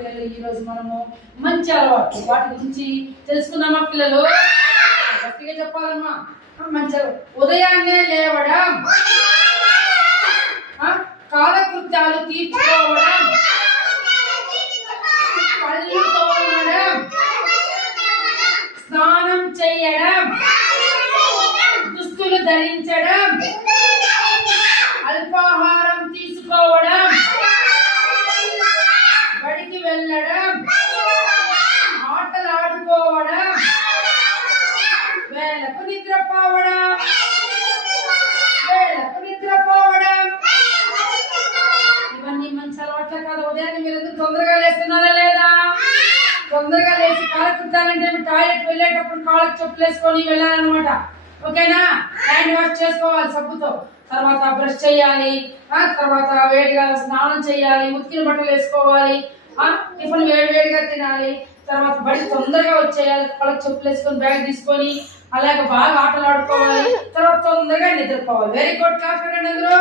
పిల్లలు ఈ రోజు మనము మంచి అలవాటు వాటి గురించి తెలుసుకుందామా పిల్లలు? గట్టిగా చెప్పాలమ్మా. మంచి ఉదయాన్నే లేవడం, కాలకృత్యాలు తీర్చుకోవడం, పళ్ళు తోమడం, స్నానం చేయడం, దుస్తులు ధరించడం, అల్పాహారం తీసుకోవడం, బడికి వెళ్ళడం, ఆటలు ఆడుకోవడం, వేళకు నిద్రపోవడం, ఇవన్నీ మంచి అలవాట్లే కాదు. ఉదయాన్నే మీరు ఎందుకు తొందరగా లేస్తున్నారా లేదా? తొందరగా లేచి కాలకృత్యాలంటే టాయిలెట్ వెళ్ళేటప్పుడు కాళ్ళకి చెప్పులు వేసుకొని వెళ్ళాలన్నమాట. ఓకేనా? హ్యాండ్ వాష్ చేసుకోవాలి సబ్బుతో, తర్వాత బ్రష్ చేయాలి, తర్వాత వేడిగా స్నానం చేయాలి, ఉతికిన బట్టలు వేసుకోవాలి, టిఫిన్ వేడిగా తినాలి, తర్వాత బడి తొందరగా వచ్చేయాలి, కాళ్ళకి చెప్పులు వేసుకొని బ్యాగ్ తీసుకొని అలాగే బాగా ఆటలు ఆడుకోవాలి, తర్వాత తొందరగా నిద్రపోవాలి. Very good. క్లాస్ పెట్టండి అందరూ.